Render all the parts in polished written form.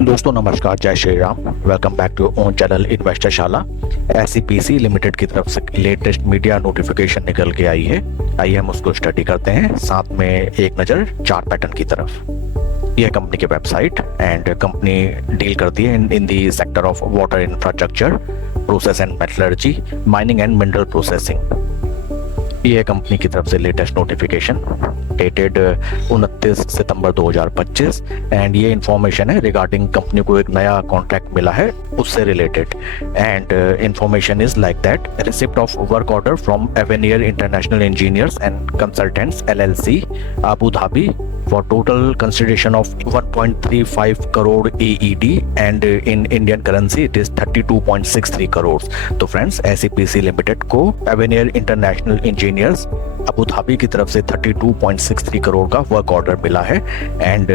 दोस्तों नमस्कार, जय Shri Ram. Welcome back to own channel investor Shala. SEPC limited की तरफ से लेटेस्ट मीडिया नोटिफिकेशन निकल के आई है। आइए हम उसको स्टडी करते हैं, साथ में एक नज़र चार्ट पैटर्न की तरफ। यह कंपनी की वेबसाइट एंड कंपनी डील करती है in the sector of water infrastructure, process and metallurgy, mining and mineral processing. ये कंपनी की तरफ से लेटेस्ट नोटिफिकेशन डेटेड 29 सितंबर 2025 एंड ये इंफॉर्मेशन है रिगार्डिंग कंपनी को एक नया कॉन्ट्रैक्ट मिला है उससे related. And information is like that receipt of work order from Avenir international engineers and consultants LLC Abu Dhabi for total consideration of 1.35 crore AED and in Indian currency it is 32.63 crores। तो friends SEPC limited को एवेनियर international engineers Abu Dhabi की तरफ से 32.63 करोड़ का work order मिला है। And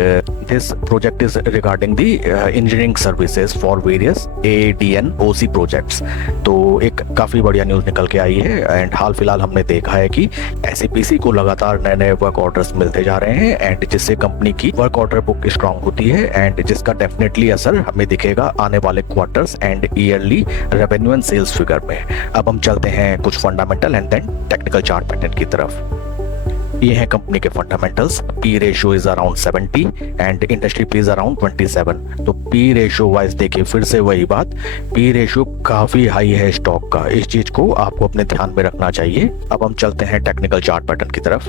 this project is regarding the engineering services for various AADN OC projects. तो एक काफ़ी बढ़िया न्यूज़ निकल के आई है। एंड हाल फिलहाल हमने देखा है कि SEPC को लगातार नए नए वर्क ऑर्डर्स मिलते जा रहे हैं एंड जिससे कंपनी की वर्क ऑर्डर बुक स्ट्रांग होती है एंड जिसका डेफिनेटली असर हमें दिखेगा आने वाले quarters and yearly revenue and sales figure में। अब हम चलते हैं कुछ fundamental and then technical chart pattern की तरफ। ये है कंपनी के fundamentals. P ratio is around 70 and industry P is around 27। तो पी रेशियो वाइज देखिए, फिर से वही बात, पी रेशियो काफी हाई है स्टॉक का। इस चीज को आपको अपने ध्यान में रखना चाहिए। अब हम चलते हैं टेक्निकल चार्ट पैटर्न की तरफ।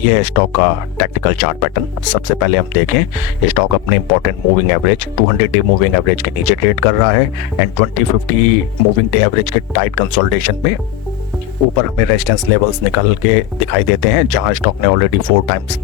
यह है स्टॉक का टेक्निकल चार्ट पैटर्न। सबसे पहले हम देखें, स्टॉक अपने important moving average 200 day moving average के नीचे ट्रेड कर रहा है एंड 2050 मूविंग डे एवरेज के टाइट कंसोलिडेशन में ऊपर हमें रेजिस्टेंस लेवल्स निकल के दिखाई देते हैं जहां स्टॉक ने ऑलरेडी 4 टाइम्स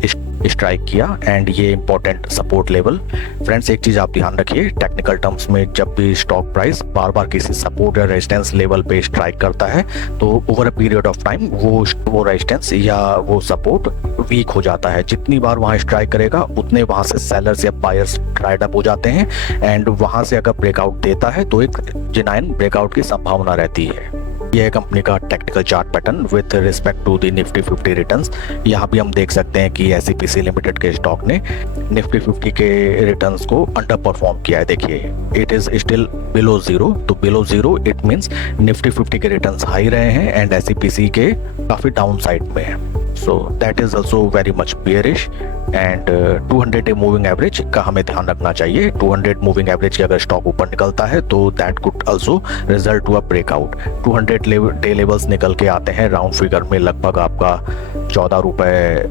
स्ट्राइक किया एंड ये इंपॉर्टेंट सपोर्ट लेवल। फ्रेंड्स एक चीज आप ध्यान रखिए, टेक्निकल टर्म्स में जब भी स्टॉक प्राइस बार बार किसी सपोर्ट या रेजिस्टेंस लेवल पे स्ट्राइक करता है तो over a period of time वो रेजिस्टेंस या वो सपोर्ट वीक हो जाता है। जितनी बार वहां स्ट्राइक करेगा उतने वहां से सेलर्स या बायर्स ट्राइड अप हो जाते हैं एंड वहां से अगर ब्रेकआउट देता है तो एक जेन्युइन ब्रेकआउट की संभावना रहती है। यह कंपनी का technical chart pattern with respect to the Nifty 50 returns. यहाँ भी हम देख सकते हैं कि SEPC लिमिटेड के स्टॉक ने निफ्टी 50 के रिटर्न्स को अंडर परफॉर्म किया है। देखिए it is still below zero. तो below zero it means Nifty 50 के रिटर्न्स हाई रहे हैं एंड SEPC के काफी डाउन साइड में है। So that is also very much bearish and 200 day moving average का हमें ध्यान रखना चाहिए। 200 मूविंग एवरेज के अगर स्टॉक ऊपर निकलता है तो that could also result to a breakout. 200 day levels निकल के आते हैं राउंड फिगर में लगभग आपका 14 रुपए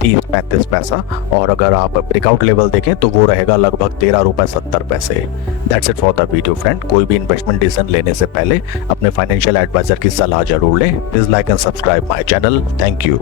30-35 पैसा, और अगर आप ब्रेकआउट लेवल देखें तो वो रहेगा लगभग 13 रुपए 70 पैसे। That's it for the video friend. कोई भी इन्वेस्टमेंट डिसीजन लेने से पहले अपने फाइनेंशियल एडवाइजर की सलाह जरूर लें। Please like and subscribe my channel. Thank you.